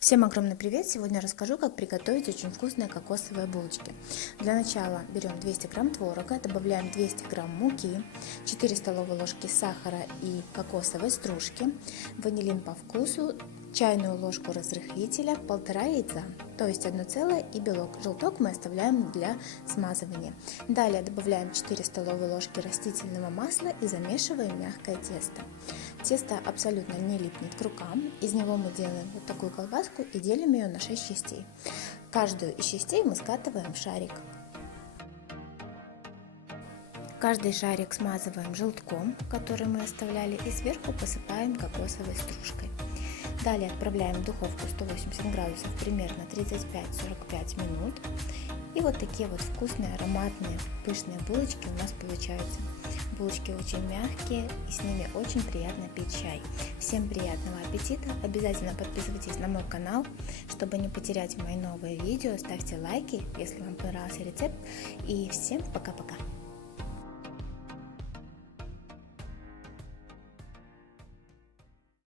Всем огромный привет! Сегодня расскажу, как приготовить очень вкусные кокосовые булочки. Для начала берем 200 грамм творога, добавляем 200 грамм муки, 4 столовые ложки сахара и кокосовой стружки, ванилин по вкусу, чайную ложку разрыхлителя, 1,5 яйца, то есть 1 целое и белок. Желток мы оставляем для смазывания. Далее добавляем 4 столовые ложки растительного масла и замешиваем мягкое тесто. Тесто абсолютно не липнет к рукам. Из него мы делаем вот такую колбаску и делим ее на 6 частей. Каждую из частей мы скатываем в шарик. Каждый шарик смазываем желтком, который мы оставляли, и сверху посыпаем кокосовой стружкой. Далее отправляем в духовку 180 градусов примерно 35-45 минут. И вот такие вот вкусные, ароматные, пышные булочки у нас получаются. Булочки очень мягкие, и с ними очень приятно пить чай. Всем приятного аппетита! Обязательно подписывайтесь на мой канал, чтобы не потерять мои новые видео. Ставьте лайки, если вам понравился рецепт. И всем пока-пока!